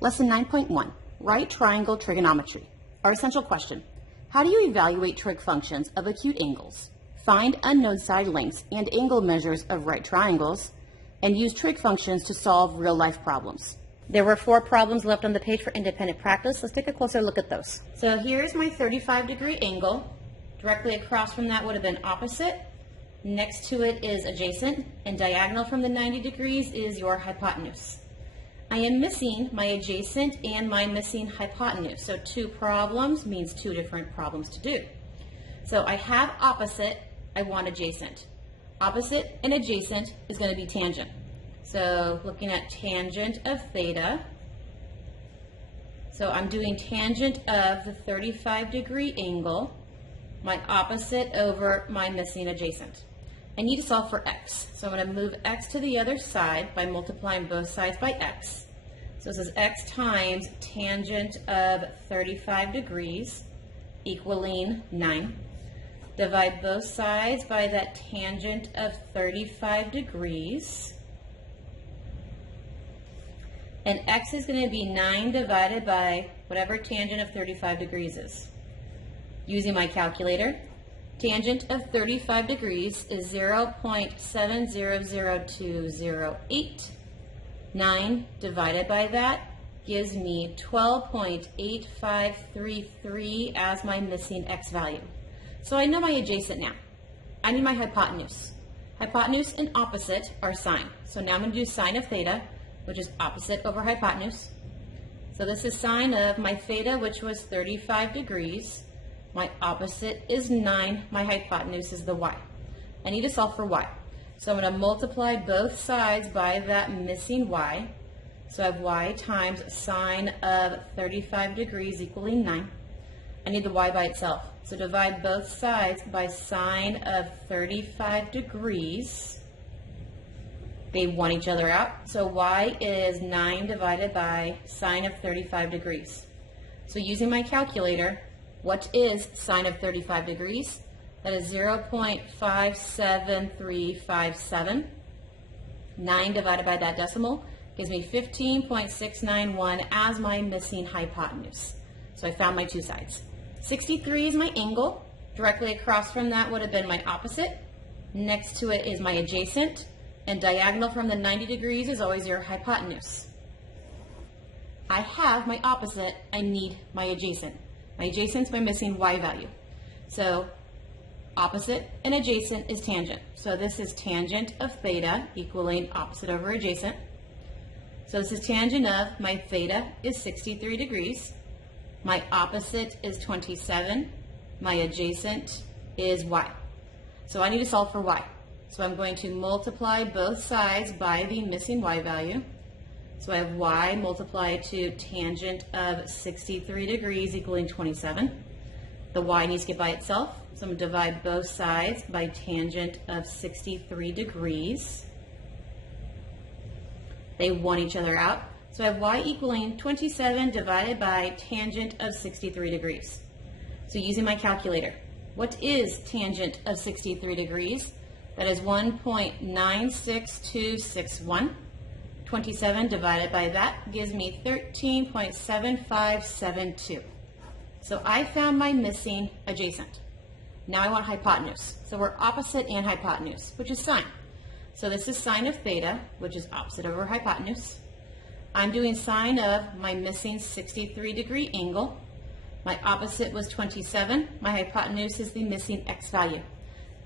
Lesson 9.1, Right Triangle Trigonometry. Our essential question, how do you evaluate trig functions of acute angles? Find unknown side lengths and angle measures of right triangles, and use trig functions to solve real-life problems. There were 4 problems left on the page for independent practice. Let's take a closer look at those. So here's my 35-degree angle. Directly across from that would have been opposite. Next to it is adjacent, and diagonal from the 90 degrees is your hypotenuse. I am missing my adjacent and my missing hypotenuse. So 2 problems means 2 different problems to do. So I have opposite, I want adjacent. Opposite and adjacent is going to be tangent. So looking at tangent of theta. So I'm doing tangent of the 35-degree angle, my opposite over my missing adjacent. I need to solve for x. So I'm going to move x to the other side by multiplying both sides by x. So this is x times tangent of 35 degrees equaling 9. Divide both sides by that tangent of 35 degrees. And x is going to be 9 divided by whatever tangent of 35 degrees is. Using my calculator, tangent of 35 degrees is 0.700208. 9 divided by that gives me 12.8533 as my missing x value. So I know my adjacent now. I need my hypotenuse. Hypotenuse and opposite are sine. So now I'm going to do sine of theta, which is opposite over hypotenuse. So this is sine of my theta, which was 35 degrees. My opposite is 9. My hypotenuse is the y. I need to solve for y. So I'm going to multiply both sides by that missing y. So I have y times sine of 35 degrees equaling 9. I need the y by itself. So divide both sides by sine of 35 degrees. They want each other out. So y is 9 divided by sine of 35 degrees. So using my calculator, what is sine of 35 degrees? That is 0.57357. 9 divided by that decimal gives me 15.691 as my missing hypotenuse. So I found my 2 sides. 63 is my angle. Directly across from that would have been my opposite. Next to it is my adjacent. And diagonal from the 90 degrees is always your hypotenuse. I have my opposite. I need my adjacent. My adjacent is my missing y value. So opposite and adjacent is tangent. So this is tangent of theta equaling opposite over adjacent. So this is tangent of my theta is 63 degrees. My opposite is 27. My adjacent is y. So I need to solve for y. So I'm going to multiply both sides by the missing y value. So I have y multiplied to tangent of 63 degrees equaling 27. The y needs to get by itself. So I'm going to divide both sides by tangent of 63 degrees. They want each other out. So I have y equaling 27 divided by tangent of 63 degrees. So using my calculator, what is tangent of 63 degrees? That is 1.96261. 27 divided by that gives me 13.7572. So I found my missing adjacent. Now I want hypotenuse. So we're opposite and hypotenuse, which is sine. So this is sine of theta, which is opposite over hypotenuse. I'm doing sine of my missing 63-degree angle. My opposite was 27. My hypotenuse is the missing x value.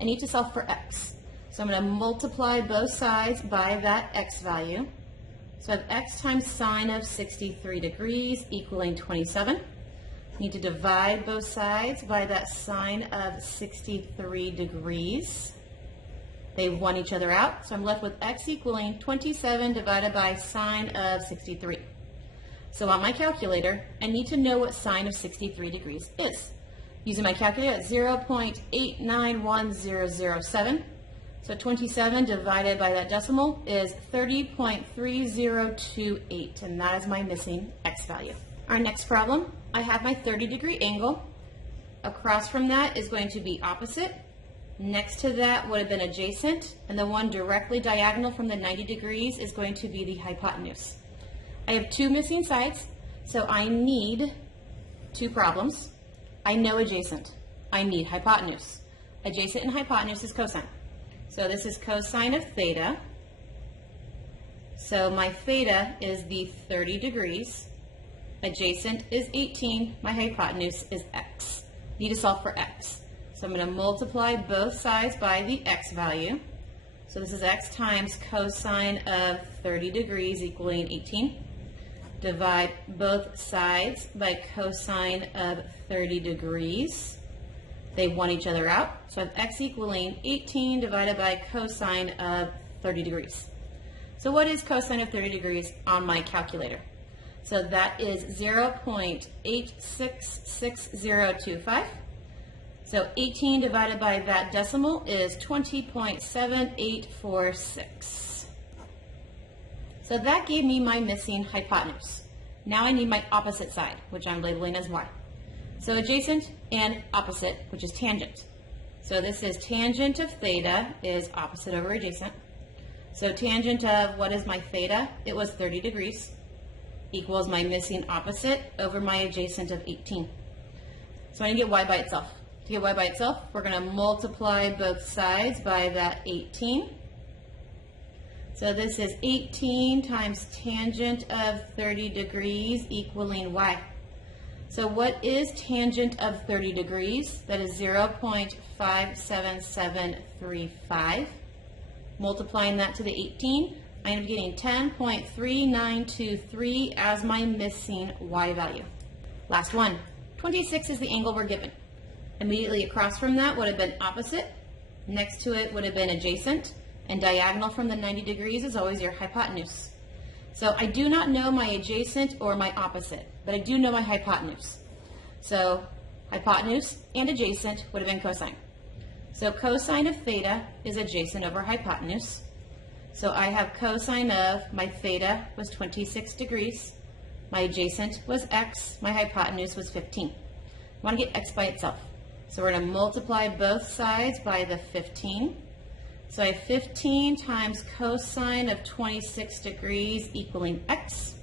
I need to solve for x. So I'm going to multiply both sides by that x value. So I have x times sine of 63 degrees equaling 27. I need to divide both sides by that sine of 63 degrees. They want each other out, so I'm left with x equaling 27 divided by sine of 63. So on my calculator, I need to know what sine of 63 degrees is. Using my calculator at 0.891007. So 27 divided by that decimal is 30.3028, and that is my missing x value. Our next problem, I have my 30-degree angle. Across from that is going to be opposite. Next to that would have been adjacent, and the one directly diagonal from the 90 degrees is going to be the hypotenuse. I have two missing sides, so I need two problems. I know adjacent. I need hypotenuse. Adjacent and hypotenuse is cosine. So this is cosine of theta. So my theta is the 30 degrees. Adjacent is 18. My hypotenuse is x. Need to solve for x. So I'm going to multiply both sides by the x value. So this is x times cosine of 30 degrees equaling 18. Divide both sides by cosine of 30 degrees. They want each other out. So I have x equaling 18 divided by cosine of 30 degrees. So what is cosine of 30 degrees on my calculator? So that is 0.866025. So 18 divided by that decimal is 20.7846. So that gave me my missing hypotenuse. Now I need my opposite side, which I'm labeling as y. So adjacent and opposite, which is tangent. So this is tangent of theta is opposite over adjacent. So tangent of what is my theta? It was 30 degrees equals my missing opposite over my adjacent of 18. So I need to get y by itself. To get y by itself, we're going to multiply both sides by that 18. So this is 18 times tangent of 30 degrees equaling y. So what is tangent of 30 degrees? That is 0.57735. Multiplying that to the 18, I end up getting 10.3923 as my missing y value. Last one. 26 is the angle we're given. Immediately across from that would have been opposite. Next to it would have been adjacent. And diagonal from the 90 degrees is always your hypotenuse. So I do not know my adjacent or my opposite, but I do know my hypotenuse. So hypotenuse and adjacent would have been cosine. So cosine of theta is adjacent over hypotenuse. So I have cosine of, my theta was 26 degrees, my adjacent was x, my hypotenuse was 15. I want to get x by itself. So we're going to multiply both sides by the 15. So I have 15 times cosine of 26 degrees equaling x.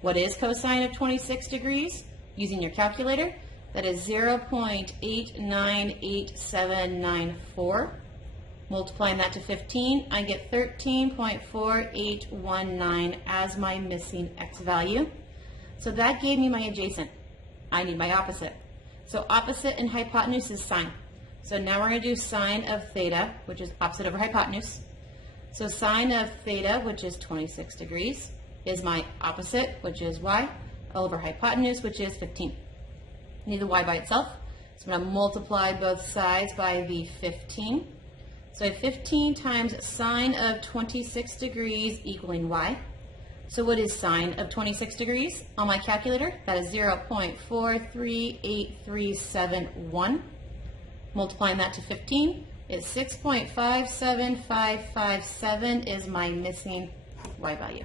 What is cosine of 26 degrees? Using your calculator, that is 0.898794. Multiplying that to 15, I get 13.4819 as my missing x value. So that gave me my adjacent. I need my opposite. So opposite and hypotenuse is sine. So now we're going to do sine of theta, which is opposite over hypotenuse. So sine of theta, which is 26 degrees, is my opposite, which is y, over hypotenuse, which is 15. I need the y by itself. So I'm going to multiply both sides by the 15. So I have 15 times sine of 26 degrees equaling y. So what is sine of 26 degrees? On my calculator, that is 0.438371. Multiplying that to 15 is 6.57557 is my missing y value.